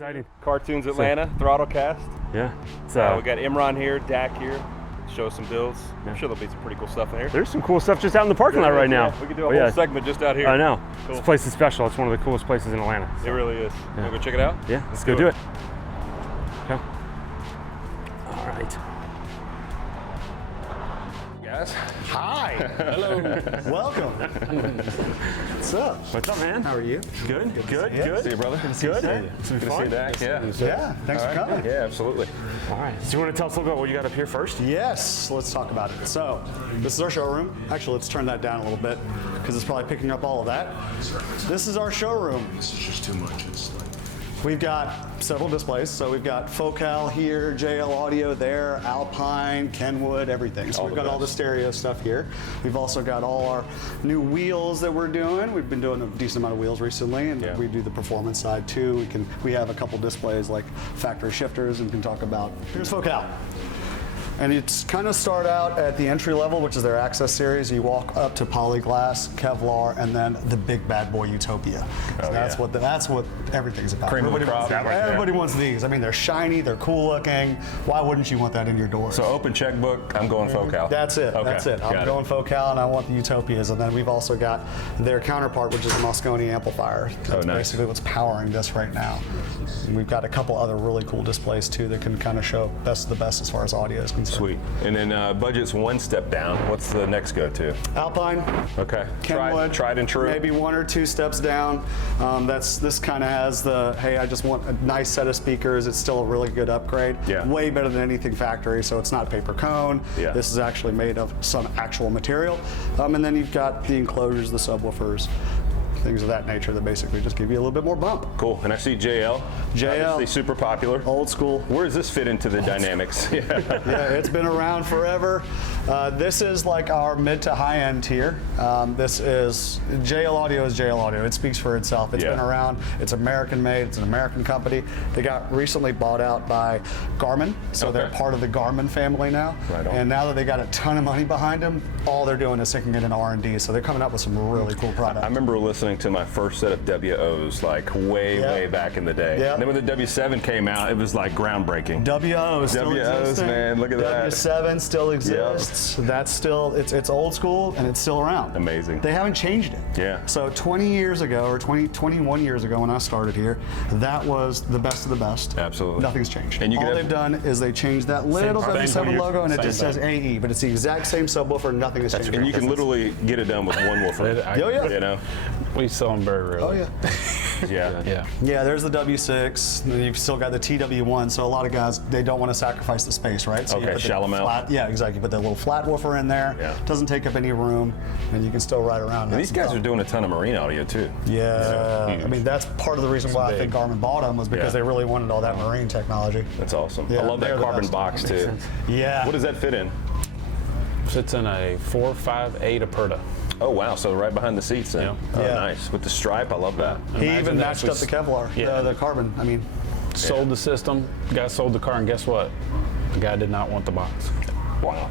Exciting. Cartoons Atlanta, Throttlecast. Yeah. We got Emran here, Dak here. Show us some builds. I'm sure there'll be some pretty cool stuff in here. There's some cool stuff just out in the parking lot right now. Yeah, we could do a whole segment just out here. I know. Cool. This place is special. It's one of the coolest places in Atlanta. So. It really is. Yeah. Wanna go check it out? Yeah, let's go do it. Okay. All right. Guys. Hi. Hello. Welcome. What's up? What's up, man? How are you? Good. Good. See you, brother. Good to see Good. you. Good to see you, Dak. Yeah. Thanks for coming. Yeah, absolutely. All right. So you want to tell us a little bit about what you got up here first? Yes. Let's talk about it. So this is our showroom. Actually, let's turn that down a little bit because it's probably picking up all of that. This is our showroom. This is just too much. It's like We've got several displays. So we've got Focal here, JL Audio there, Alpine, Kenwood, everything. So we've got all the stereo stuff here. We've also got all our new wheels that we're doing. We've been doing a decent amount of wheels recently, and we do the performance side too. We have a couple displays like factory shifters, and we can talk about. Here's Focal. And it's kind of start out at the entry level, which is their Access series. You walk up to Polyglass, Kevlar, and then the big bad boy Utopia. So that's what everything's about. Cream of the crop. Everybody wants these. I mean, they're shiny, they're cool looking. Why wouldn't you want that in your doors? So open checkbook, I'm going Focal. That's it. Okay. That's it. I'm going Focal, and I want the Utopias. And then we've also got their counterpart, which is the Moscone amplifier. That's basically what's powering this right now. And we've got a couple other really cool displays too that can kind of show best of the best as far as audio is concerned. Sweet. And then budget's one step down. What's the next go-to? Alpine. Okay. Kenwood. Tried and true. Maybe one or two steps down. This kind of has the, hey, I just want a nice set of speakers. It's still a really good upgrade. Yeah. Way better than anything factory, so it's not paper cone. Yeah. This is actually made of some actual material. And then you've got the enclosures, the subwoofers, things of that nature that basically just give you a little bit more bump. Cool. And I see JL. JL. Obviously super popular. Old school. Where does this fit into the dynamics? Yeah, it's been around forever. This is like our mid to high end tier. This is JL Audio is JL Audio. It speaks for itself. It's been around. It's American made. It's an American company. They got recently bought out by Garmin, so they're part of the Garmin family now. Right on. And now that they got a ton of money behind them, all they're doing is sinking it in R&D. So they're coming up with some really cool products. I remember listening to my first set of WOs like way back in the day. Yeah. And then when the W7 came out, it was like groundbreaking. WOs still existing. Man, look at that. W7 still exists. That's still, it's old school and it's still around. Amazing. They haven't changed it. Yeah. So 20 years ago, or 21 years ago when I started here, that was the best of the best. Absolutely. Nothing's changed. And all they've done is they changed that little W7 logo and it just says AE, but it's the exact same subwoofer, nothing has changed. And you can literally get it done with one woofer. Oh yeah. You know? We sell them very rarely. Oh yeah. Yeah. Yeah, there's the W6, and then you've still got the TW1, so a lot of guys, they don't want to sacrifice the space, right? So you put the shallow mount. flat, yeah, exactly. You put that little flat woofer in there, doesn't take up any room, and you can still ride around. And these guys are doing a ton of marine audio too. Yeah, I mean, that's part of the reason why I think Garmin bought them was because they really wanted all that marine technology. That's awesome. Yeah, I love that carbon box too. Yeah. What does that fit in? Sits in a 458 Aperta. Oh wow, so right behind the seats then. Yeah. Oh Yeah. nice. With the stripe, I love that. He Imagine even that matched we up the Kevlar, the carbon. I mean, Sold the system, guy sold the car, and guess what? The guy did not want the box. Wow.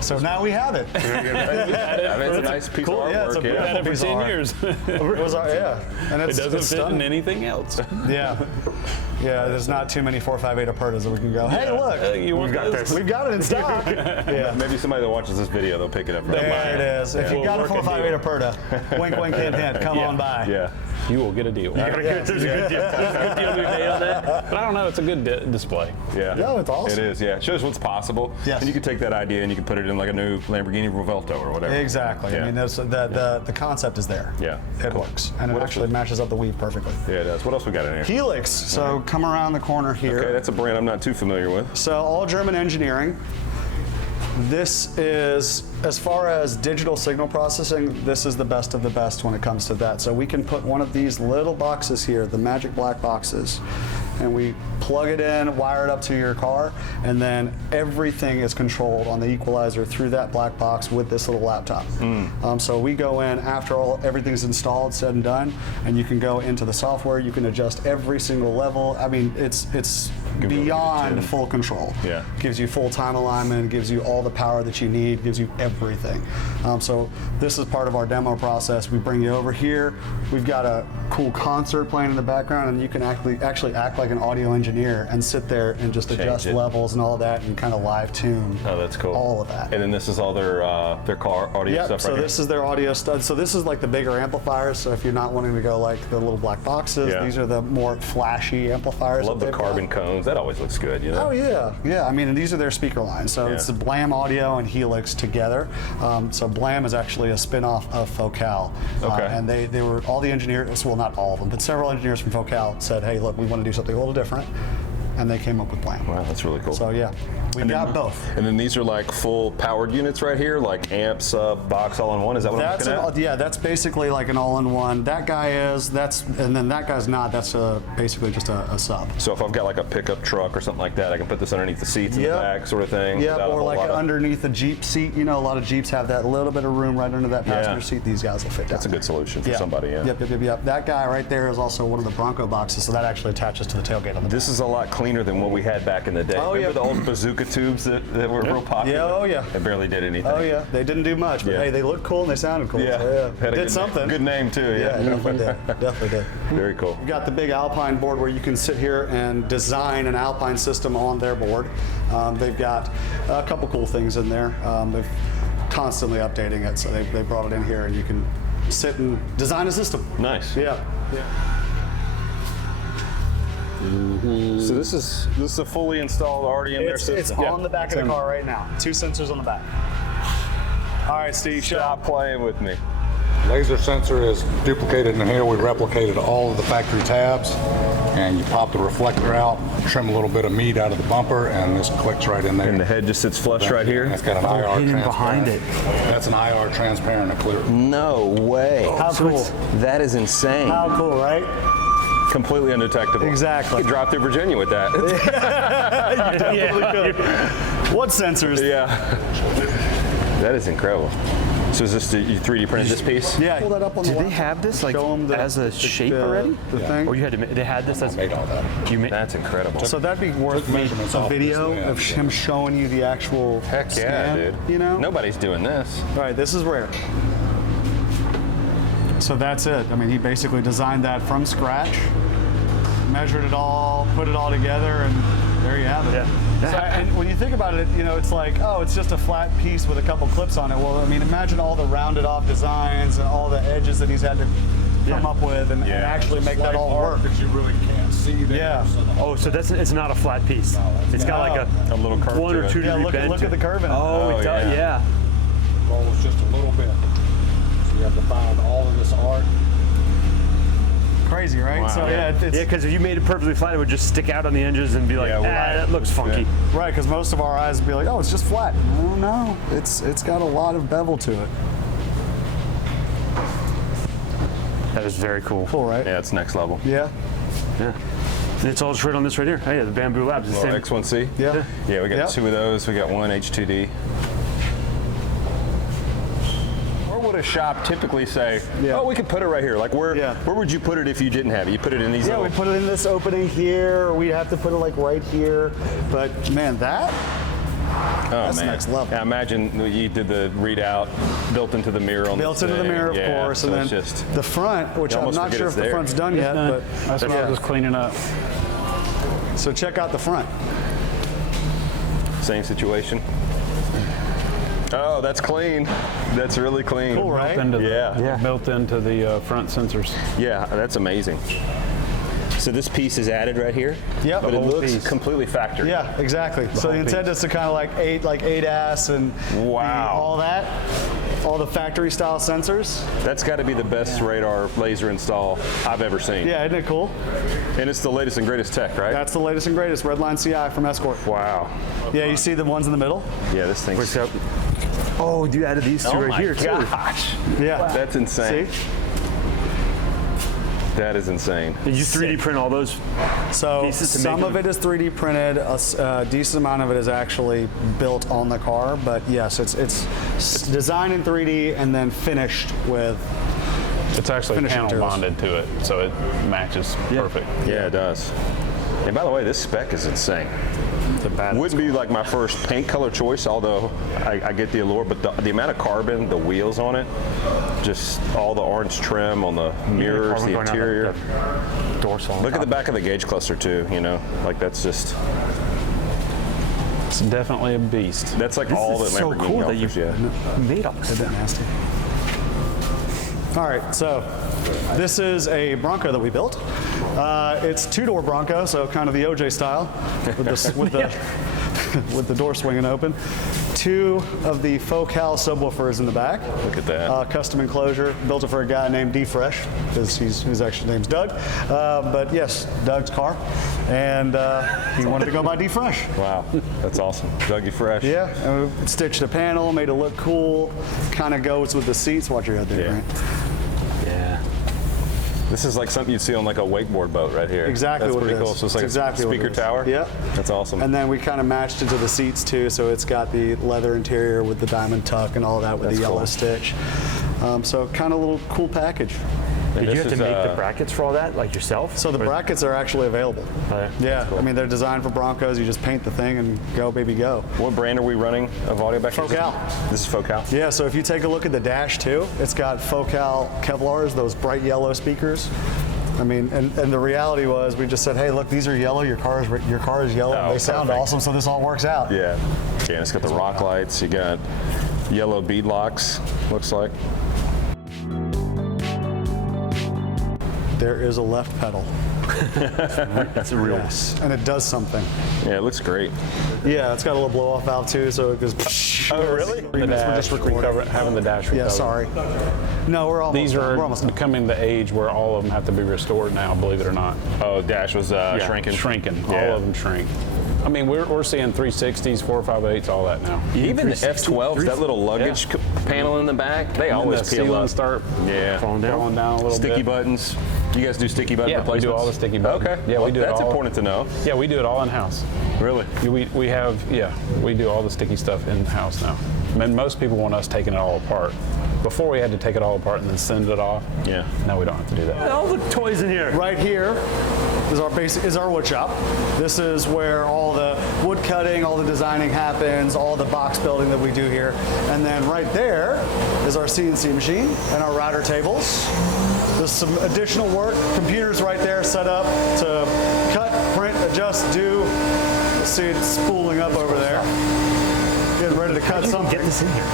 so now we have it. I mean, it's a nice piece of artwork. Yeah, it's a beautiful Had it for piece of 10 art. years. It was, and It it's, doesn't it's fit in stunning. anything else. Yeah. Yeah, there's not too many 458 Apertas that we can go, hey, look, You want this? we've got it in stock. Yeah. Maybe somebody that watches this video, they'll pick it up. Right There it is. If you got a 458 Aperta, wink, wink, hint, hint, come on by. Yeah. You will get a deal. Yeah. There's a good deal today on that. But I don't know, it's a good display. Yeah. No, it's awesome. It is, yeah. It shows what's possible. Yes. And you can take that idea and you can put it in like a new Lamborghini Revuelto or whatever. Exactly. Yeah. I mean, the concept is there. Yeah. It Cool. works. And What it else actually is- matches up the weave perfectly. Yeah, it does. What else we got in here? Helix. So come around the corner here. Okay, that's a brand I'm not too familiar with. So all German engineering. This is, as far as digital signal processing, this is the best of the best when it comes to that. So we can put one of these little boxes here, the magic black boxes, and we plug it in, wire it up to your car, and then everything is controlled on the equalizer through that black box with this little laptop. So we go in after everything's installed, said and done, and you can go into the software. You can adjust every single level. I mean, it's beyond full control. Yeah. Gives you full time alignment, gives you all the power that you need, gives you everything. So this is part of our demo process. We bring you over here. We've got a cool concert playing in the background, and you can actually act like an audio engineer and sit there and just adjust levels and all that, and kind of live tune. Oh, that's cool. All of that. And then this is all their car audio stuff. So right this is their audio stuff. So this is like the bigger amplifiers. So if you're not wanting to go like the little black boxes, these are the more flashy amplifiers. I love the carbon cones. That always looks good, you know? Oh yeah. I mean, and these are their speaker lines. So it's the Blam Audio and Helix together. So Blam is actually a spin-off of Focal. Okay. And they were all the engineers. Well, not all of them, but several engineers from Focal said, "Hey, look, we want to do something a little different," and they came up with Blam. Wow, that's really cool. So yeah, we've got both. And then these are like full powered units right here, like amp, sub, box, all in one. Is that what I'm looking at? Yeah, that's basically like an all-in-one. That guy is, and then that guy's not. That's basically just a sub. So if I've got like a pickup truck or something like that, I can put this underneath the seats in the back, sort of thing. Yeah, without a or whole like lot of- underneath the Jeep seat. You know, a lot of Jeeps have that little bit of room right under that passenger seat. These guys will fit down. That's a good solution for somebody. Yeah. Yep. That guy right there is also one of the Bronco boxes, so that actually attaches to the tailgate on the This is a lot cleaner than what we had back in the day. Oh, Remember yeah. the old bazooka tubes that were real popular? Yeah, oh yeah. They barely did anything. Oh yeah, they didn't do much, but hey, they looked cool and they sounded cool. Yeah. So, Had a did good something. Good name too. Yeah, Yeah. definitely did. Definitely did. Very cool. We've got the big Alpine board where you can sit here and design an Alpine system on their board. They've got a couple cool things in there. They're constantly updating it, so they brought it in here and you can sit and design a system. Nice. Yeah. So this is a fully installed already in their system. It's on the back of the car right now. 2 sensors on the back. All right, Steve, Stop playing with me. Laser sensor is duplicated in here. We replicated all of the factory tabs, and you pop the reflector out, trim a little bit of meat out of the bumper, and this clicks right in there. And the head just sits flush right here. It's got an IR hidden transparent. behind it. That's an IR transparent and clear. No way. How cool. That is insane. How cool, right? Completely undetectable. Exactly. You could drive through Virginia with that. You definitely could. What sensors? Yeah. That is incredible. So is this you 3D printed this piece? Yeah. Pull that up on the Did they wall. have this like Show 'em as a shape already? The thing. Or you had to? They had this as Made all that. you made. That's incredible. So that'd be worth Took measurements a off video this, yeah. of him showing you the actual Heck yeah, scan, dude. You know? Nobody's doing this. All right, this is rare. So that's it. I mean, he basically designed that from scratch, measured it all, put it all together, and there you have it. Yeah. So, and when you think about it, you know, it's like, oh, it's just a flat piece with a couple clips on it. Well, I mean, imagine all the rounded off designs and all the edges that he's had to come up with and actually make that all work. Because you really can't see that. Yeah. Oh, so it's not a flat piece. It's got like A little curve 1 to or it. 2 Yeah, degree look bend. at the curve in it. Oh, Oh, it does. yeah. Yeah. Roll is just a little bit. So you have to find all of this art. Crazy, right? Wow. So yeah, it's Yeah, because if you made it perfectly flat, it would just stick out on the edges and be like, Yeah, right. that looks funky. right, because most of our eyes would be like, oh, it's just flat. No, it's got a lot of bevel to it. That is very cool. Cool, right? Yeah, it's next level. Yeah. Yeah. And it's all just right on this right here. Hey, the Bamboo Labs. The Little same. X1C. Yeah. Yeah, we got Yep. 2 of those. We got 1 H2D. Where would a shop typically say, Yeah. oh, we could put it right here? Like where Yeah. where would you put it if you didn't have it? You put it in these Yeah, we little... put it in this opening here, or we'd have to put it like right here. But man, that Oh, that's man. next level. Yeah, imagine you did the readout built into the mirror on built the into the thing. mirror, of Yeah, course, so and it's then just the front, which You I'm almost not forget sure it's if the there. front's done yet, but That's what I was just cleaning up. so check out the front. same situation. Oh, that's clean. That's really clean. Cool, right? Built into the, Yeah. built into the front sensors. Yeah, that's amazing. So this piece is added right here. Yep. But The it whole looks piece. completely factory. Yeah, exactly. So the whole intent piece. is to kind of like ADAS and Wow. all that, all the factory style sensors. That's got to be the best radar laser install I've ever seen. Yeah, isn't it cool? And it's the latest and greatest tech, right? That's the latest and greatest Redline CI from Escort. Wow. Yeah, you see the ones in the middle? Yeah, this thing's... What's up? Oh, you added these two Oh right my here too. gosh. Yeah. That's insane. See? That is insane. Did you 3D print all those? So pieces to some make of them? it is 3D printed. A decent amount of it is actually built on the car. But yes, it's designed in 3D and then finished with. It's actually Finishing panel materials. bonded to it, so it matches perfect. Yeah, it does. And by the way, this spec is insane. Wouldn't be like my first paint color choice, although I get the allure, but the amount of carbon, the wheels on it, just all the orange trim on the mirrors, the interior. Dorsal. Look at the back of the gauge cluster too, you know, like that's just, It's definitely a beast. that's like all that This is so Lamborghini cool that you offers, yeah. made all this A bit stuff. nasty. All right, so this is a Bronco that we built. It's two-door Bronco, so kind of the OJ style, with the door swinging open. Two of the Focal subwoofers in the back. Look at that. Custom enclosure, built it for a guy named D Fresh, because his actual name's Doug. But yes, Doug's car, and he wanted to go by D Fresh. Wow, that's awesome. Dougie Fresh. Yeah, and we stitched a panel, made it look cool. Kind of goes with the seats. Watch your head there, Yeah. Grant. Yeah. This is like something you'd see on like a wakeboard boat right here. Exactly That's what it pretty cool. is. So it's like exactly a what speaker it is. tower. Yeah. That's awesome. And then we kind of matched it to the seats too, so it's got the leather interior with the diamond tuck and all that with That's the yellow cool. stitch. So kind of a little cool package. Did you this have to is, make the brackets for all that, like yourself? So the Or- brackets are actually available. Oh, Yeah, that's cool. I mean they're designed for Broncos. You just paint the thing and go, baby, go. What brand are we running of audio back here? Focal. This is Focal. Yeah, so if you take a look at the dash too, it's got Focal Kevlars, those bright yellow speakers. I mean, and the reality was we just said, hey, look, these are yellow. Your car is yellow. Oh, they sound perfect. awesome, so this all works out. Yeah. Yeah, and it's got the rock lights. You got yellow bead locks, looks like. There is a left pedal. That's a real. Yes, and it does something. Yeah, it looks great. Yeah, it's got a little blow-off valve too, so it goes. Oh, really? The dash, having the dash recovered. Yeah, sorry. No, we're almost. These done. We're are almost done. becoming the age where all of them have to be restored now, believe it or not. Oh, dash was shrinking. Shrinking. Yeah. All of them shrink. I mean, we're seeing 360s, 458s, all that now. Even the F12s, that little luggage panel in the back, they And always the peel ceilings up. start Yeah. Falling down. falling down a little Sticky bit. buttons. You guys do sticky button Yeah, we replacements? do all the sticky buttons. Okay. Yeah, Well, we do it that's all. important to know. Yeah, we do it all in-house. Really? We have, we do all the sticky stuff in-house now. I mean, most people want us taking it all apart. Before we had to take it all apart and then send it off. Yeah. Now we don't have to do that. All the toys in here. Right here is our wood shop. This is where all the wood cutting, all the designing happens, all the box building that we do here. And then right there is our CNC machine and our router tables. There's some additional work. Computers right there set up to cut, print, adjust, do. See it spooling up over there. Getting ready to cut something. Get this in here.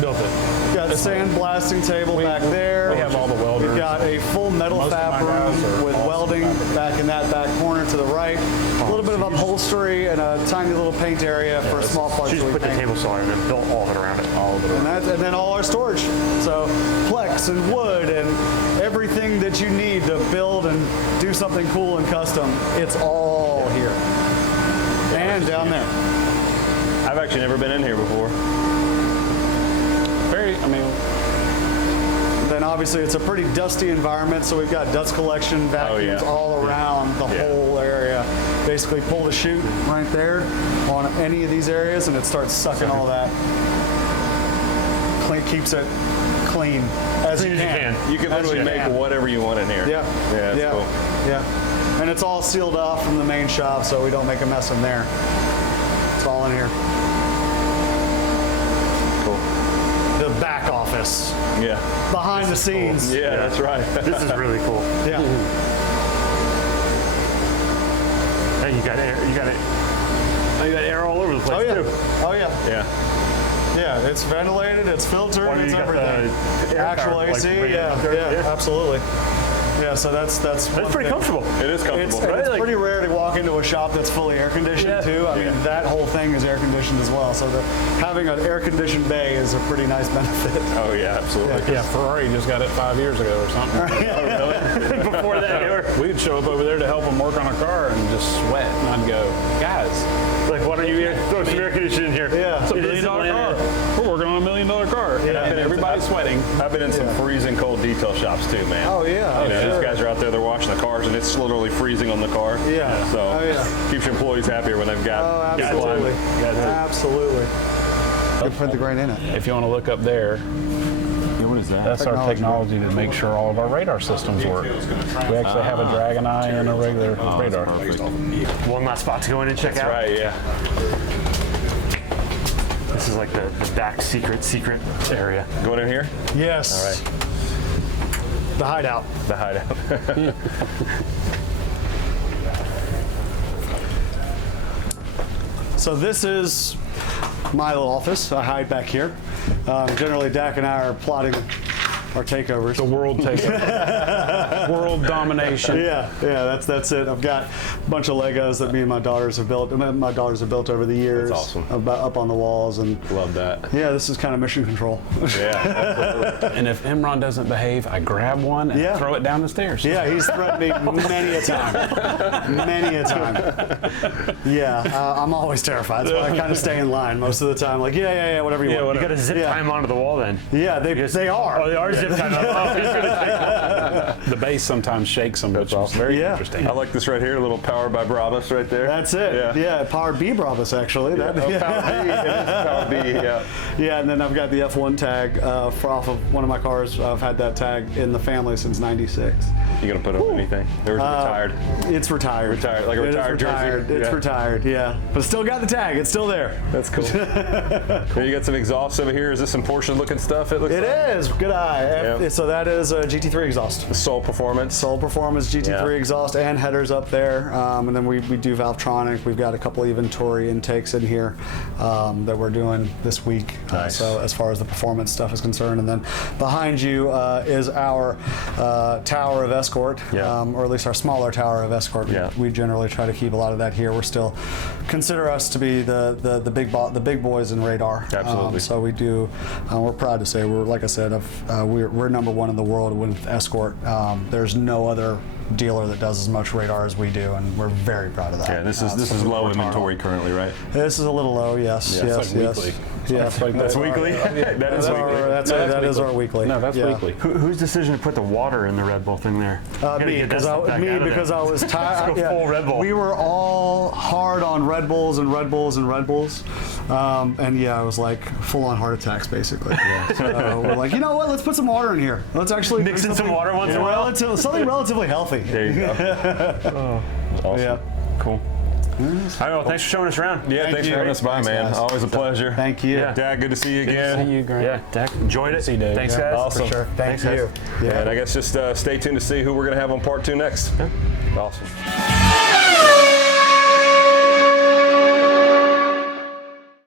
Built it. Got a sand blasting table back there. we have all the welders. We've got a full metal Most of fab my guys room are with awesome welding back in that back corner to the right. A little bit of upholstery and a tiny little paint area for small parts She that just we put the paint. table saw in and built all of it around it. And then all our storage. So Plex and wood and everything that you need to build and do something cool and custom, it's all here. And down there. I've actually never been in here before. Then obviously it's a pretty dusty environment, so we've got dust collection vacuums yeah. all around the whole area. Basically pull the chute right there on any of these areas and it starts sucking all that. Keeps it clean as you can. You can literally make whatever you want in here. Yeah. Yeah, that's cool. Yeah. And it's all sealed off from the main shop, so we don't make a mess in there. It's all in here. Cool. The back office, Yeah. behind the scenes. Yeah, that's right. This is really cool. Yeah. Hey, you got air. You got it. Oh, you got air all over the place Oh yeah. too. Oh yeah. Yeah. Yeah, it's ventilated, it's filtered, Why do it's you got everything. the air Actual power, like, AC, right yeah, up there? yeah, absolutely. Yeah, so that's That's pretty comfortable. It is comfortable. It's, right? it's Like- pretty rare to walk into a shop that's fully air conditioned Yeah. too. I mean, that whole thing is air conditioned as well. So having an air conditioned bay is a pretty nice benefit. Oh yeah, absolutely. Yeah, Ferrari just got it 5 years ago or something. Before that, they were We'd show up over there to help them work on a car and just sweat. And I'd go, guys, like, why don't you throw some air conditioning in here? Yeah. it's a $1 It is million a car. million. We're working on $1 million car. And I've been Everybody's sweating. I've been in some freezing cold detail shops too, man. Oh yeah. You know, sure. these guys are out there, they're washing the cars, and it's literally freezing on the car. Yeah. So Oh, yeah. keeps your employees happier when they've got. Oh, absolutely. Absolutely. Could put the grain in it. If you want to look up there, What is that? that's our technology to make sure all of our radar systems work. We actually have a Dragon Eye and a regular radar. One last spot to go in and check That's out. right, yeah. This is like the back secret area. Going in here? Yes. All right. The hideout. The hideout. So this is my little office. I hide back here. Generally, Dak and I are plotting our takeovers. The world takeover. World domination. Yeah, that's it. I've got a bunch of Legos that me and my daughters have built. My daughters have built over the years. That's awesome. Up on the walls, and Love that. yeah, this is kind of mission control. Yeah, absolutely. And if Emran doesn't behave, I grab one and Yeah. throw it down the stairs. Yeah, he's threatened me many a time. Many a time. Yeah, I'm always terrified. That's why I kind of stay in line most of the time. Like, yeah, whatever you want. You got to zip Yeah. time onto the wall then. Yeah, they are. Oh, they are zip time. Oh, he's gonna The base sometimes shakes them, which is very Yeah. interesting. I like this right here, a little power by Brabus right there. That's it. Yeah, Power B Brabus actually. Yeah. That, Oh, Power B. It is Power B, yeah. Yeah, and then I've got the F1 tag off of one of my cars. I've had that tag in the family since '96. You gonna put up anything? Or is it retired? It's retired. Retired, like a It is retired jersey? retired. It's Yeah. retired, yeah. But still got the tag. It's still there. That's cool. Then you got some exhausts over here. Is this some Porsche looking stuff? It looks It like? is. Good eye. Yeah. So that is a GT3 exhaust. Soul Performance. Soul Performance GT3 Yeah. exhaust and headers up there. And then we do Valvetronic. We've got a couple of Venturi intakes in here that we're doing this week. Nice. So as far as the performance stuff is concerned. And then behind you is our tower of escort, Yeah. or at least our smaller tower of escort. Yeah. We generally try to keep a lot of that here. We're still consider us to be the big boys in radar. Absolutely. So we do. We're proud to say we're, like I said, we're number one in the world with escort. There's no other dealer that does as much radar as we do, and we're very proud of that. Yeah, this is something low we work hard inventory on. currently, right? This is a little low, yes, Yeah, yes, it's like yes. weekly. Yeah, That's weekly? That is weekly. That is our weekly. No, that's Yeah. weekly. Whose decision to put the water in the Red Bull thing there? Me, because I was tired. Let's go full Red Bull. We were all hard on Red Bulls and Red Bulls and Red Bulls, and yeah, I was like full on heart attacks basically. So we're like, you know what? Let's put some water in here. Let's actually Mix in some water once in a while? Something relatively healthy. There you go. Awesome. Yeah. Cool. All right, well, thanks for showing us around. Yeah, thanks you. for having us by, Thanks, man. guys. Always a pleasure. Thank you. Yeah. Dad, good to see you again. See you, Grant. Yeah, Dak, enjoyed it. See you, Dave. Thanks, Yeah. guys. Awesome. For sure. Thank Thanks, you. guys. Yeah. And I guess just stay tuned to see who we're going to have on part 2 next. Awesome.